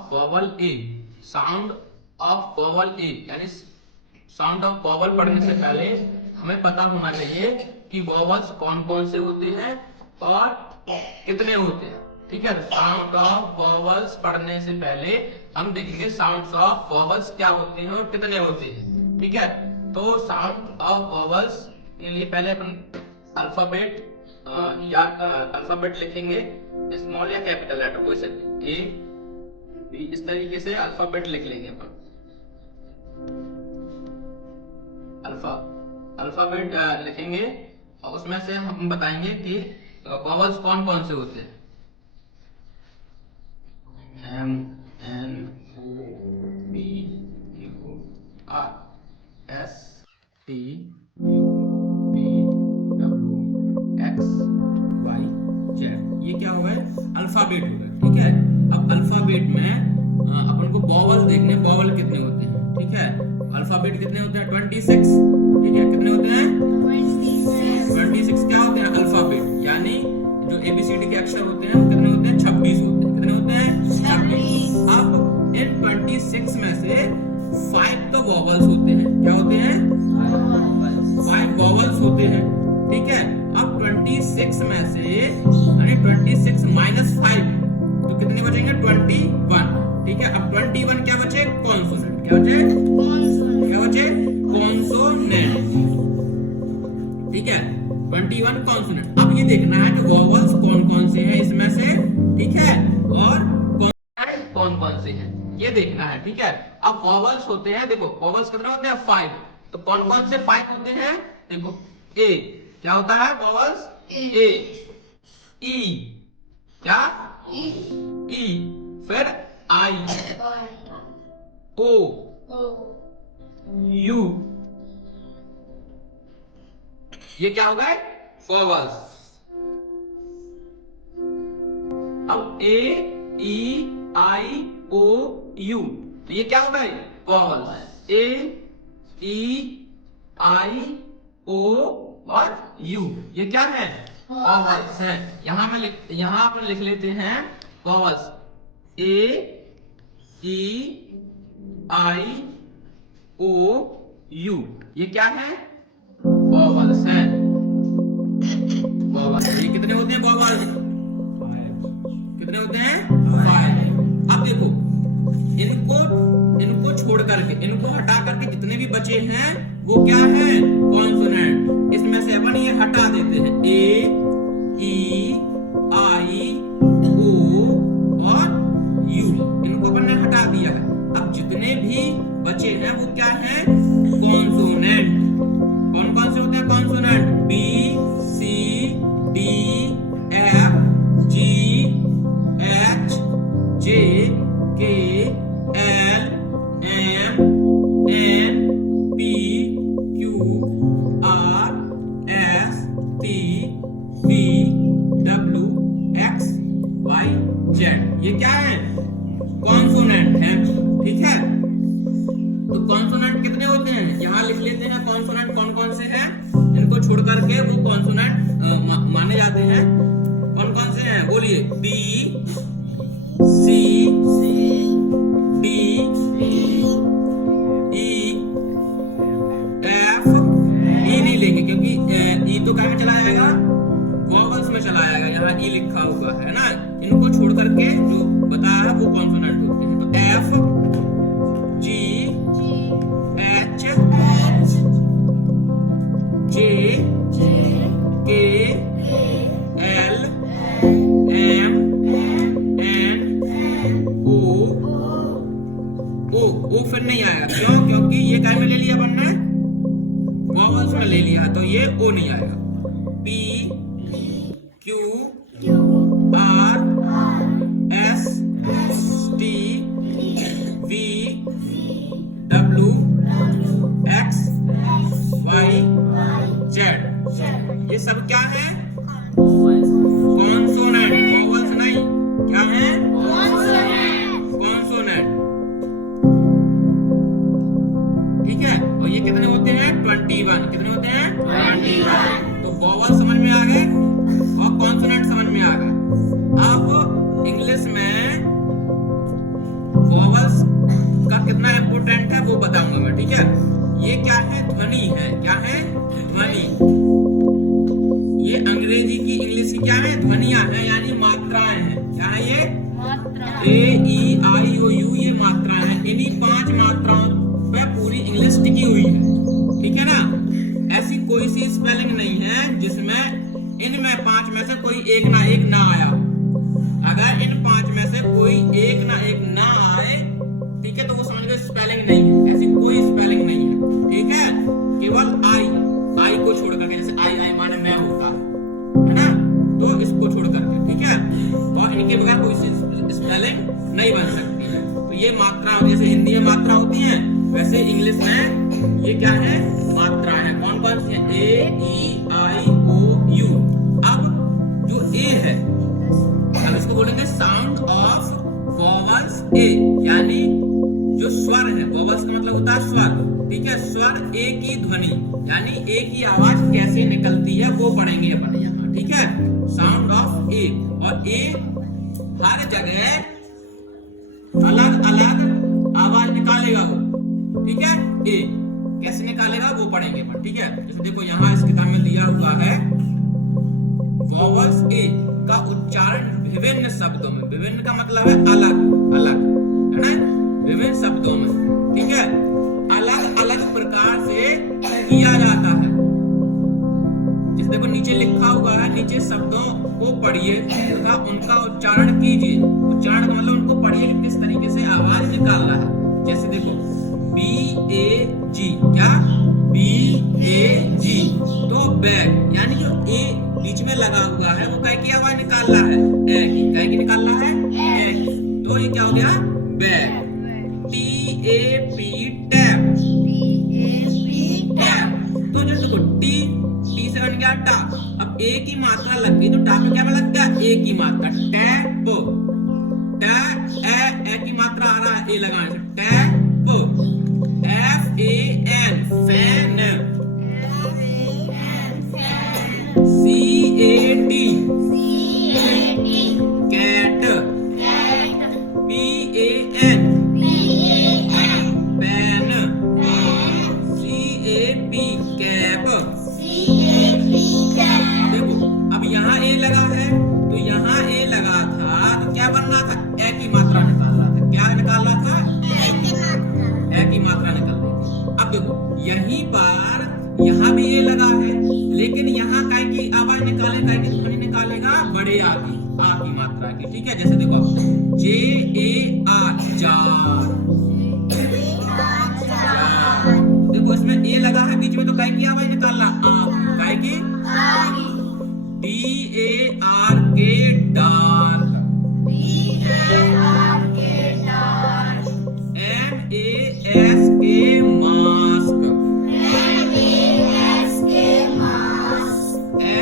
Of vowel A, sound of vowel A, यानी sound of vowel पढ़ने से पहले हमें पता होना चाहिए कि वॉवल्स कौन कौन से होते हैं और कितने होते हैं। ठीक है, साउंड ऑफ वॉवल्स पढ़ने से पहले हम देखेंगे साउंड्स ऑफ वॉवल्स क्या होते हैं और कितने होते हैं। ठीक है, तो साउंड ऑफ वॉवल्स के लिए पहले अपन अल्फाबेट या अल्फाबेट लिखेंगे, स्मॉल या कैपिटल लेटर कोई से ए बी, इस तरीके से अल्फाबेट लिख लेंगे अपन। अल्फाबेट लिखेंगे और उसमें से हम बताएंगे कि वॉवल्स कौन कौन से होते हैं। M N O P Q R S T U V W X Y Z, ये क्या हो गए? अल्फाबेट हो गए। ठीक है, अब अल्फाबेट में अपन को वॉवल देखने, वॉवल कितने होते हैं। ठीक है, अल्फाबेट कितने होते हैं? 26। ठीक है, कितने होते हैं? 26 क्या होते हैं? अल्फाबेट, यानी जो ABCD के अक्षर होते हैं वो कितने होते हैं? 26 होते हैं। कितने होते हैं? 26। अब इन 26 में से 5 तो वॉवल्स होते हैं। क्या होते हैं? 5 वॉवल्स होते हैं। ठीक है, अब 26 में से यानी 26 माइनस 5 तो कितने बचेंगे? 21। ठीक है, अब 21 क्या बचे? कॉन्सोनेंट। क्या बचे? क्या बचे? कॉन्सोनेंट। ठीक है, 21 कॉन्सोनेंट। अब ये देखना है कि वॉवल्स कौन कौन से हैं इसमें से। ठीक है, और कौन कौन से हैं ये देखना है। ठीक है, अब वॉवल्स होते हैं, देखो वॉवल्स कितने होते हैं? 5। तो कौन कौन से 5 होते हैं? देखो ए, क्या होता है? वॉवल्स ए। ई, क्या? ई, फिर आई, ओ, यू, ये क्या हो गए? वॉवल्स। अब ए, ई, आई, ओ, यू, तो ये क्या हो गए? वॉवल्स। ए, ई, आई, ओ और यू, ये क्या है? वॉवल्स है। यहाँ पर लिख लेते हैं vowels. A, E, I, O, you, ये क्या है? वॉवल्स है। वॉवल्स, ये कितने होते हैं वॉवल्स? कितने होते हैं? 5। अब देखो इनको छोड़ करके, इनको हटा करके जितने भी बचे हैं वो क्या है? कॉन्सोनेंट। इसमें से अपन ये हटा देते हैं, ए, ई, आई, ओ और यू, इनको अपन ने हटा दिया है। अब जितने भी बचे हैं वो क्या है? कॉन्सोनेंट। कौन कौन से होते हैं consonant? B, C, D, F, G, H, J, K, L, M, N, P, Q, R, S, T, V, W, X, Y, Z, ये क्या है? कॉन्सोनेंट है। ठीक है, तो कॉन्सोनेंट कितने होते हैं? यहाँ लिख लेते हैं कॉन्सोनेंट कौन कौन से हैं। इनको छोड़ करके वो कॉन्सोनेंट माने जाते हैं। कौन कौन से हैं? बोलिए। बी, सी, डी, ई, एफ, ई नहीं लेंगे क्योंकि ई तो क्या में चला जाएगा? वॉवल्स में चला जाएगा। यहाँ ई लिखा हुआ है ना, इनको छोड़ करके जो बताया है वो कॉन्सोनेंट होते हैं। तो F, G, H, J, K, L, M, N, ओ फिर नहीं आएगा। क्यों? क्योंकि ये क्या में ले लिया अपन ने? वॉवल्स में ले लिया, तो ये ओ नहीं आएगा। P, Q, R, S, T, V, W, X, Y, Z, ये सब क्या है? कॉन्सोनेंट। वॉवल्स नहीं, क्या है? कॉन्सोनेंट। ठीक है, और ये कितने होते हैं? 21। कितने होते हैं? 21। तो वॉवल समझ में आ गए और कॉन्सोनेंट समझ में आ गए। अब इंग्लिश में कितना इम्पोर्टेंट है वो बताऊंगा मैं, ठीक है। ये क्या है? ध्वनि है। क्या है? ध्वनि। ये अंग्रेजी की, इंग्लिश की क्या है? ध्वनियां है, यानी मात्राएं हैं। क्या है ये? A, E, I, O, U, ये मात्राएं हैं। इन्हीं 5 मात्राओं पे पूरी इंग्लिश टिकी हुई है, ठीक है ना। ऐसी कोई सी स्पेलिंग नहीं है जिसमें इनमें 5 में से कोई एक ना आया। अगर इन 5 में से कोई एक ना आए, ठीक है, तो वो समझ लो स्पेलिंग नहीं है। ऐसी कोई स्पेलिंग नहीं है, ठीक है। केवल आई को छोड़ करके, जैसे आई माने मैं होता है ना, तो इसको छोड़ करके, ठीक है। और इनके बगैर कोई स्पेलिंग नहीं बन सकती है। तो ये मात्रा, जैसे हिंदी में मात्रा होती है, वैसे इंग्लिश में ये क्या है? मात्रा है। कौन कौन सी है? A, E, I, O, U। अब जो ए है, हम इसको बोलेंगे साउंड ऑफ वॉवल्स ए, यानी जो स्वर है। वॉवल्स का मतलब होता है स्वर, ठीक है। स्वर ए की ध्वनि, यानी ए की आवाज कैसे निकलती है वो पढ़ेंगे अपन यहाँ, ठीक है। साउंड ऑफ ए, और ए हर जगह अलग अलग आवाज निकालेगा वो, ठीक है। ए कैसे निकालेगा वो पढ़ेंगे अपन, ठीक है। जैसे देखो यहाँ इस किताब में दिया हुआ है, वॉवल्स ए का उच्चारण विभिन्न शब्दों में, विभिन्न का मतलब है अलग अलग, है ना, विभिन्न शब्दों में, ठीक है, अलग अलग प्रकार से किया जाता है। जिस देखो नीचे लिखा हुआ है, नीचे शब्दों को पढ़िए तथा उनका उच्चारण कीजिए। उच्चारण का मतलब उनको पढ़िए कि किस तरीके से आवाज निकाल रहा है। जैसे देखो B-A-G, क्या? B-A-G, तो बैग, यानी जो ए बीच में लगा हुआ है वो कै की आवाज निकाल रहा है? ए की। कै की निकाल रहा है? ए की। तो ये क्या हो गया? बैग। T-A-P, tap. टैप। तो जो देखो टी से बन गया टा। अब ए की मात्रा लग गई तो टा पे क्या लग गया? ए की मात्रा। टैप। ए की मात्रा आ रहा है ए लगाने से। Tap. F-A-N, fan. C-A-T, cat. P-A-N, pan. C-A-P, cap. देखो अब यहाँ ए लगा है, तो यहाँ ए लगा था तो क्या बन रहा था? ए की मात्रा निकाल रहा था। क्या निकाल रहा था? ए की मात्रा निकल रही थी। अब देखो यहीं पर, यहाँ भी ए लगा है, लेकिन यहाँ काय की आवाज निकाले, काय की ध्वनि निकालेगा? बड़े आ की मात्रा की, ठीक है। जैसे देखो J-A-R, जार। देखो इसमें ए लगा है बीच में, तो काय की आवाज निकाल रहा? काय की? D-A-R-K, dark. M-A-S-K, mask.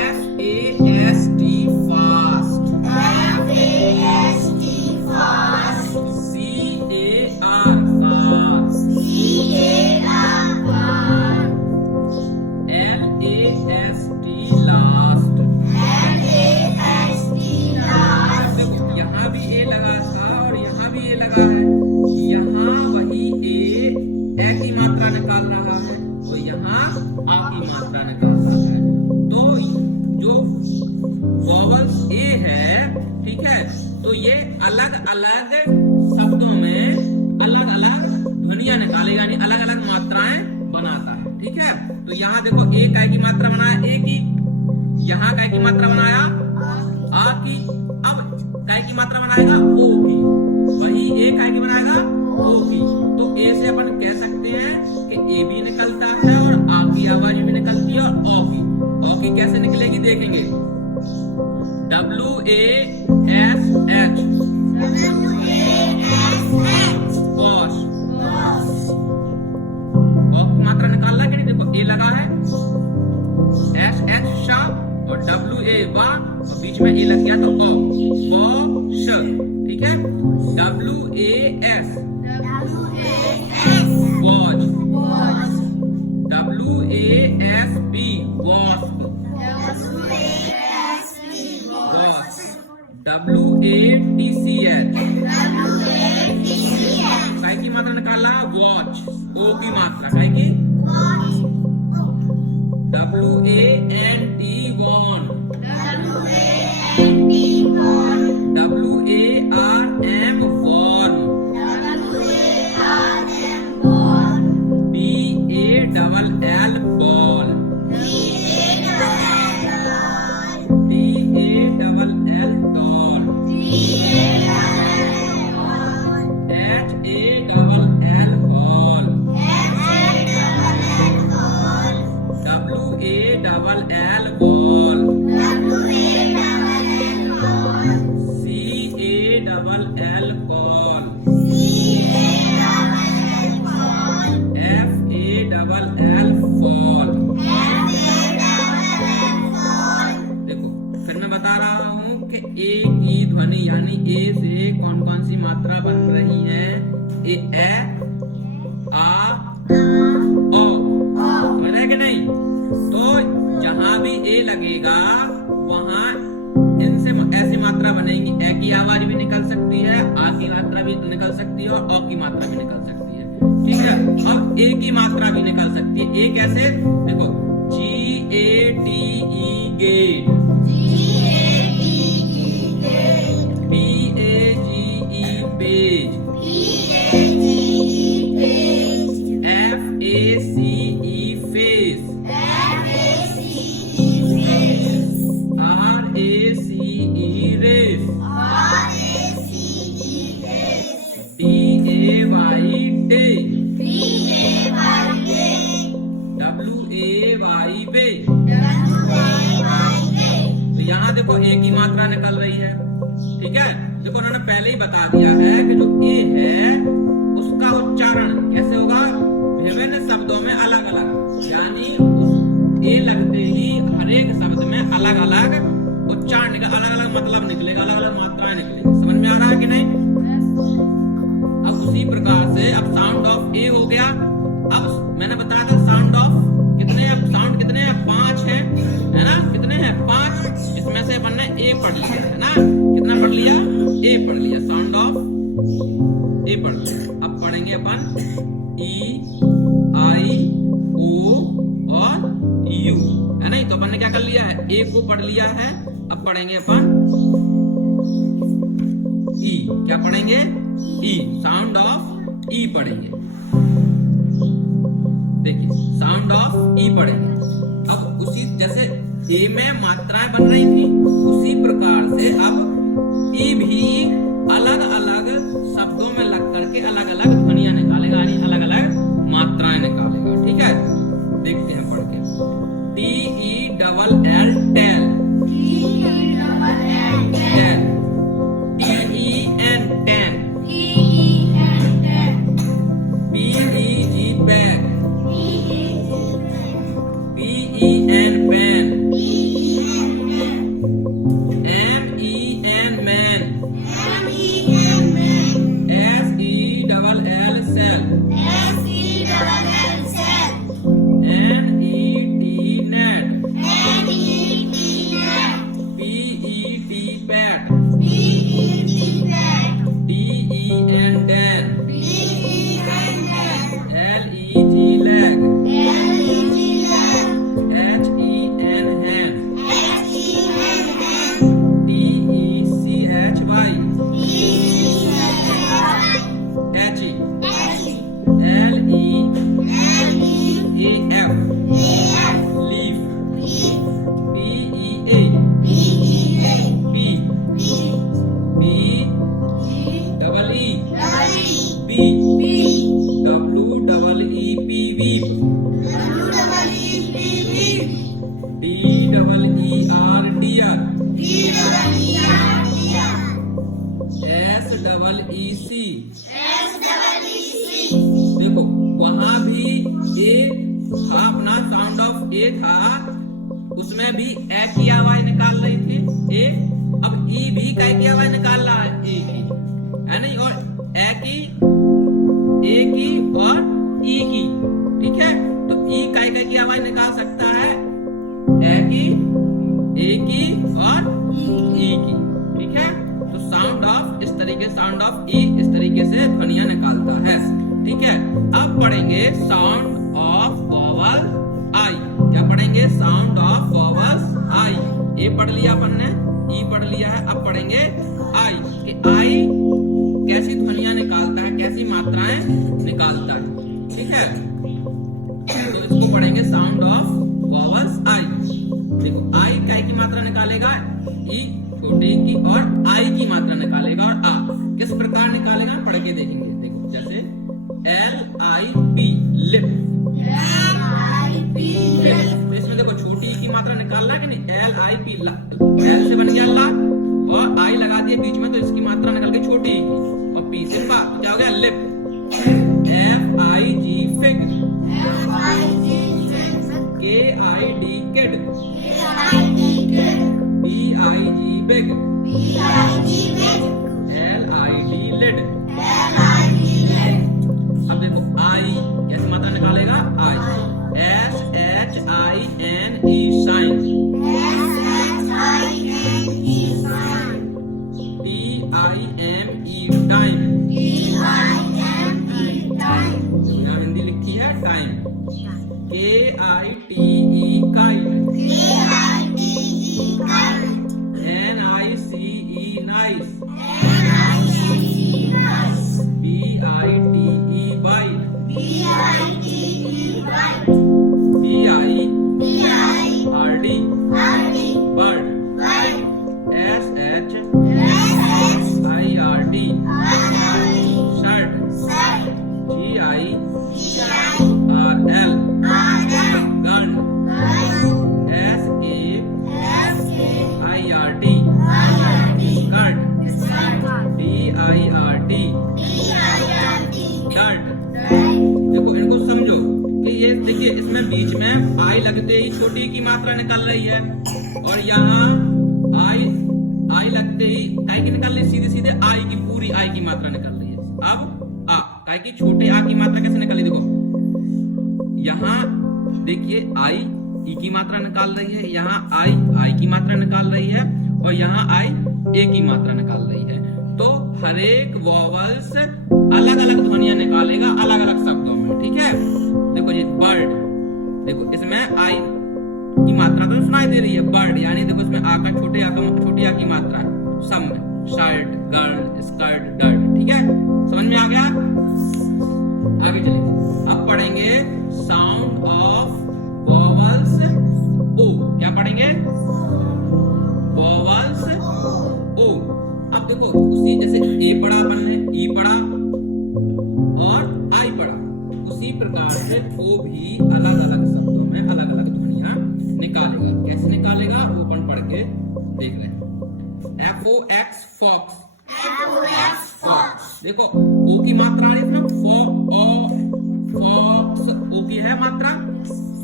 F-A-S-T, fast. C-A-R, fast. L-A-S-T, last. यहाँ भी ए लगा था और यहाँ भी ए लगा है। यहाँ वही ए की मात्रा निकाल रहा है, तो यहाँ आ की मात्रा निकाल रहा है। तो जो वॉवल्स ए है, ठीक है, तो ये अलग अलग शब्दों में अलग अलग ध्वनियां निकालेगा, यानी अलग अलग मात्राएं बनाता है, ठीक है। तो यहाँ देखो ए काय की मात्रा बनाया? ए की। यहाँ काय की मात्रा बनाया? आ की। अब काय की मात्रा बनाएगा? ओ की। वही ए काय की बनाएगा? ओ की। तो ए से अपन कह सकते हैं कि ए भी निकलता है और आ की आवाज भी निकलती है, और ओ की। ओ की कैसे निकलेगी देखेंगे। W-A-S-H, wash. ओ की मात्रा निकालना कि नहीं? देखो ए लगा है, S-H, शा, और W-A, वा, और बीच में ए लग गया तो ओ, वॉश, ठीक है। W-A-S, watch. W-A-S-P, wasp. W-A-T-C-H, काय की मात्रा निकाला? वॉच, ओ की मात्रा है कि WANT von, WARM warm, BALL ball, DALL doll, HALL hall, WALL wall, CALL call, FALL fall. देखो फिर मैं बता रहा हूँ कि ए की ध्वनि यानी ए से कौन कौन सी मात्रा बन रही है। ए आ ओ, समझ रहे कि नहीं? तो जहां भी ए लगेगा वहां इनसे ऐसी मात्रा बनेगी। ए की आवाज भी निकल सकती है, आ की मात्रा भी निकल सकती है और ओ की मात्रा भी निकल सकती है। ठीक है, अब ए की मात्रा भी निकल सकती है। ए कैसे? देखो GATE gate, PAGE page, FACE face, RACE race, DAY day, WAY way. तो यहाँ देखो ए की मात्रा निकल रही है। ठीक है, देखो उन्होंने पहले ही बता दिया है कि जो ए है उसका उच्चारण कैसे होगा, विभिन्न शब्दों में अलग अलग, यानी ए लगते ही हर एक शब्द में अलग अलग उच्चारण निकल, अलग अलग मतलब निकलेगा, अलग अलग मात्राएं निकलेगी। समझ में आ रहा है कि नहीं? अब उसी प्रकार से अब साउंड ऑफ ए हो गया। अब मैंने बताया था साउंड ऑफ कितने, अब साउंड कितने हैं? 5 है ना? कितने हैं? 5। इसमें से अपन ने ए पढ़ लिया है ना? कितना पढ़ लिया? ए पढ़ लिया, साउंड ऑफ ए पढ़ लिया। अब पढ़ेंगे अपन ई, आई, ओ और यू, है नहीं? तो अपन ने क्या कर लिया है? ए को पढ़ लिया है। अब पढ़ेंगे अपन ई। क्या पढ़ेंगे? ई, साउंड ऑफ ई पढ़ेंगे। देखिए साउंड ऑफ ई पढ़ेंगे। अब उसी जैसे ए में मात्राएं बन रही थी उसी प्रकार से अब ई भी अलग अलग शब्दों में लग करके अलग अलग ध्वनियां निकालेगा, यानी अलग अलग मात्राएं निकालेगा। ठीक है, देखते हैं पढ़ के। TELL tell, tell, TEN ten, PEG peg, PEN pen, MEN men, SELL sell, NET net, PET pet, DEN den, LEG leg, HEN hen, DECHY टैची, LEAF leaf, PEA pea, BEEP WEEP weep, DEER deer, SEEC। देखो वहां भी ए था, अपना sound of ए था, उसमें भी ए की आवाज निकाल रही थी ए। अब ई भी कै की आवाज निकाल रहा है, ए की, है नहीं? और ए की और ई की। ठीक है, तो ई कै की आवाज निकाल सकता है, ए की और ई की। ठीक है, तो साउंड ऑफ इस तरीके, साउंड ऑफ ई इस तरीके से ध्वनियां निकालता है। ठीक है, मात्राएं निकालता है। ठीक है, तो इसको पढ़ेंगे साउंड ऑफ वॉवल्स आई। देखो आई काय की मात्रा निकालेगा, ई छोटे की, और आई की मात्रा निकालेगा, और आ किस प्रकार निकालेगा पढ़ के देखेंगे। देखो जैसे एल आई पी लिप, तो इसमें देखो छोटी ई की मात्रा निकाल रहा है कि नहीं, एल आई पी, एल से बन गया ला और आई लगा दिया बीच में, तो इसकी मात्रा निकल गई छोटी ई की, और पी से पा, तो क्या हो गया lip. F I G fig, K I D kid, B I G big, L I D lid. अब देखो आई कैसे मात्रा निकालेगा, I S H I N E sign, T I M E time, यहाँ हिंदी लिखी है time, K I T E kite, N I C E nice, B I T E bite, B I R D bird, S H I R D shirt, ji I R L girl, S A I R D skirt, D I R D dirt. देखो इनको समझो कि ये देखिए इसमें बीच में आई लगते ही छोटी की मात्रा निकल रही है, और यहाँ आई लगते ही काय की निकल रही, सीधे सीधे आई की पूरी आई की मात्रा निकल रही है। अब आ काय की छोटे आ की मात्रा कैसे निकली, देखो यहाँ देखिए आई ई की मात्रा निकाल रही है, यहाँ आई की मात्रा निकाल रही है, और यहाँ आई ए की मात्रा निकाल रही है। तो हर एक वॉवल्स अलग अलग ध्वनियां निकालेगा अलग अलग शब्दों में। ठीक है, देखो ये बर्ड, देखो इसमें आई की मात्रा तो सुनाई दे रही है बर्ड, यानी देखो इसमें आ का छोटी आ की मात्रा सब में, शर्ट गर्ल स्कर्ट डर्ट। ठीक है, समझ में आ गया, आगे चलिए। अब पढ़ेंगे साउंड ऑफ वॉवल्स ओ। क्या पढ़ेंगे, वॉवल्स ओ। अब देखो उसी जैसे ए पढ़ा अपन ने, ई पढ़ा और आई पढ़ा, उसी प्रकार से ओ भी अलग अलग शब्दों में अलग अलग ध्वनियां निकालेगा। कैसे निकालेगा वो अपन पढ़ के देख रहे हैं। एफ ओ एक्स फॉक्स, देखो ओ की मात्रा है इसमें, फॉक्स ओ की है मात्रा,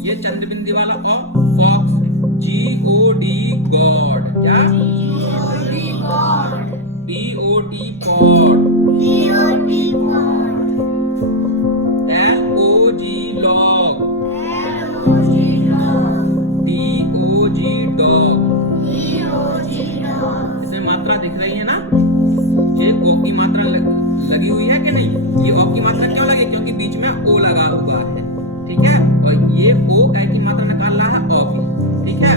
ये चंद्रबिंदी वाला ओ, fox G O D god, क्या P O T pod, L O G log, D O G dog. इसमें मात्रा दिख रही है ना, ये ओ की मात्रा लगी हुई है कि नहीं, ये ओ की मात्रा क्यों लगी, क्योंकि बीच में ओ लगा हुआ है। ठीक है, और ये ओ काय की मात्रा निकाल रहा है ओ की। ठीक है,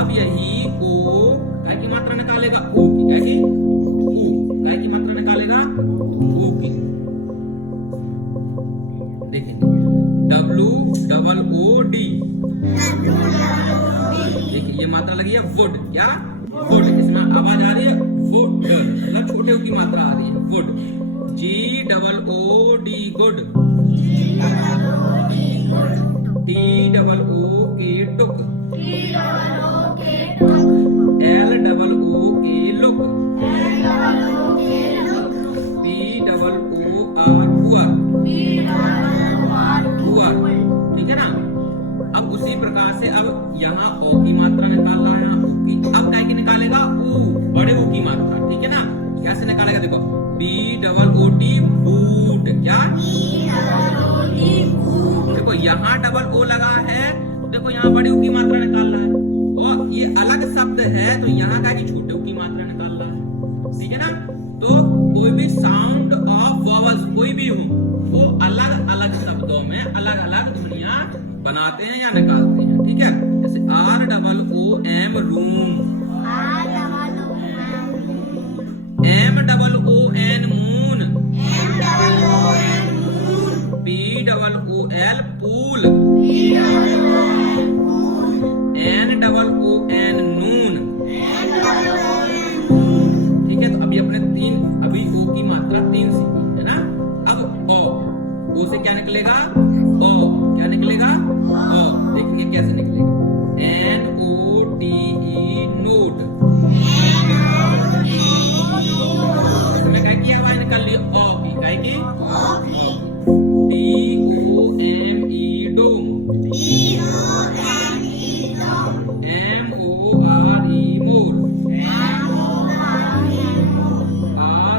अब यही ओ काय की मात्रा निकालेगा ओ की, काय की मात्रा निकालेगा ओ की। देखिए डब्ल्यू डबल ओ डी, देखिए ये मात्रा लगी है वुड, क्या वुड, इसमें आवाज आ रही है वुड, मतलब छोटे ओ की मात्रा आ रही है wood. G double O D good, T double O K took, L double O K look, P double O R poor, ठीक है ना। अब उसी प्रकार से अब यहाँ ओ की मात्रा निकाल रहा है, यहाँ ओ की, अब काय की निकालेगा ऊ, बड़े ऊ की मात्रा। ठीक है ना, कैसे निकालेगा, देखो B double O T boot, क्या देखो यहाँ डबल ओ लगा है, देखो यहाँ बड़ी ऊ की मात्रा निकाल रहा है, और ये अलग शब्द है तो यहाँ का छोटे ऊ की मात्रा निकाल रहा है। ठीक है ना, तो कोई भी साउंड ऑफ वॉवल्स कोई भी हो वो अलग अलग शब्दों में अलग अलग ध्वनियां बनाते हैं या निकालते हैं। ठीक है, जैसे R double O M room, M double O N moon, POOL pool, NOON noon. ठीक है, तो अभी अपने अभी ओ की मात्रा 3 सीखी है ना। अब ओ से क्या निकलेगा? क्या निकलेगा? देखेंगे कैसे निकलेगा। NOTE note. इसमें क्या किया हुआ है? निकाल लिया की, काय की DOME डोम, MORE मोर,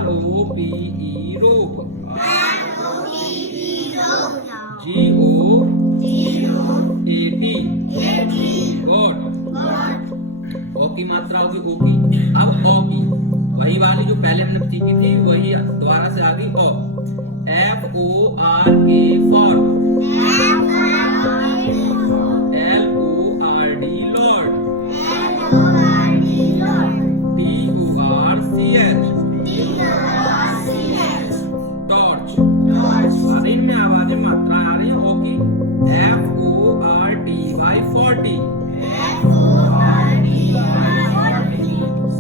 ROPE रोप, GOAT गॉड। ओ की मात्रा होगी ओ की। अब ओ की वही वाली जो पहले हमने सीखी थी वही दोबारा से आ गई। ओ FORK for, LORD Lord, TORCH torch. इनमें आवाजें मात्राएं आ रही है ओ की। FORTY 40,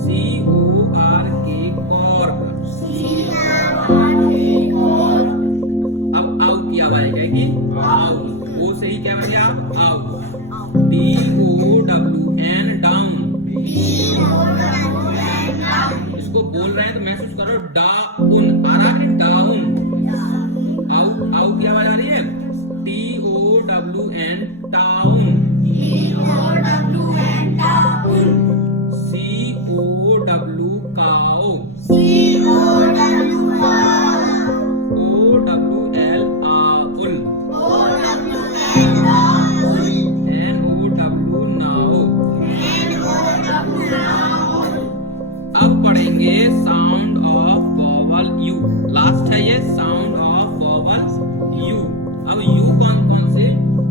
CORK cork. अब आउ की आवाज आएगी आउ, ओ से ही क्या बन गया आउ। DOWN down. इसको बोल रहे हैं तो महसूस करो, डाउन आ रहा है, डाउन। आउ की आवाज आ रही है, TOWN टाउन, COW काओ, OWL आउल, NOW नाओ। अब पढ़ेंगे sound of vowel you. Last है ये साउंड ऑफ वॉवल यू। अब यू कौन कौन से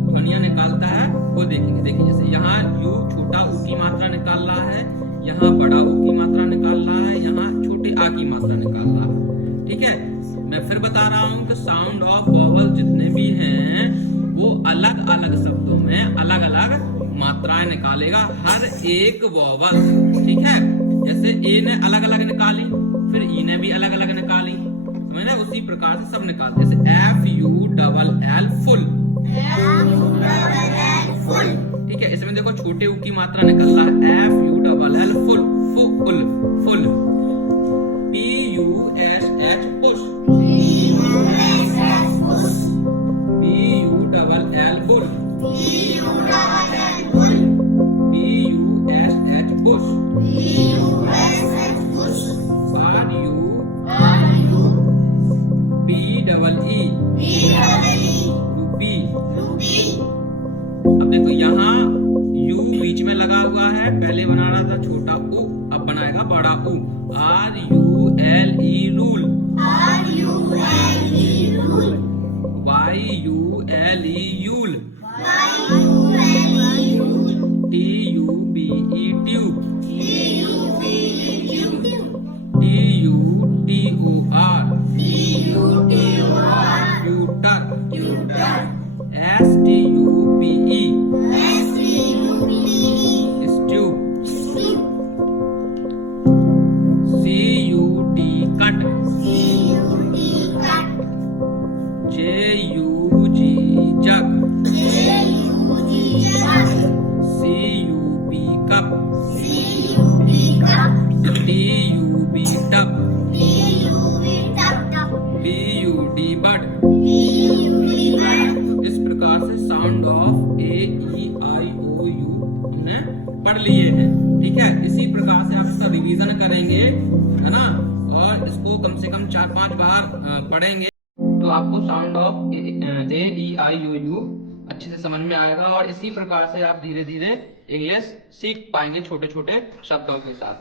ध्वनियां निकालता है वो देखेंगे। देखिए जैसे यहाँ यू छोटा ऊ की मात्रा निकाल रहा है, यहाँ बड़ा ऊ की मात्रा निकाल रहा है, यहाँ छोटे आ की मात्रा निकाल रहा है। ठीक है, मैं फिर बता रहा हूँ कि साउंड ऑफ वॉवल जितने भी हैं वो अलग अलग शब्दों में अलग अलग मात्राएं निकालेगा हर एक वॉवल। ठीक है, जैसे ए ने अलग अलग निकाली, फिर ई ने भी अलग अलग निकाली, समझे? उसी प्रकार से सब निकालते। जैसे FULL फुल। ठीक है, इसमें देखो छोटे ऊ की मात्रा निकल रहा है, FULL full, full full. PUSH push, BULL bull, BUSH Bush, RUBEE रूपी। अब देखो यहाँ यू बीच में लगा हुआ है, पहले बना रहा था छोटा ऊ, अब बनाएगा बड़ा ऊ। RULE rule, YULE you'll, TUBE tube, TUTOR tutor, STUPE stew, CUT cut, JUG जग, CUP cup, TUB tub, BUD बड। इस प्रकार से साउंड ऑफ AEIOU हमने पढ़ लिए हैं। ठीक है, इसी प्रकार से आप इसका रिवीजन करेंगे, है ना, और इसको कम से कम 4-5 बार पढ़ेंगे तो आपको साउंड ऑफ AEIOU अच्छे से समझ में आएगा। और इसी प्रकार से आप धीरे धीरे इंग्लिश सीख पाएंगे छोटे छोटे शब्दों के साथ।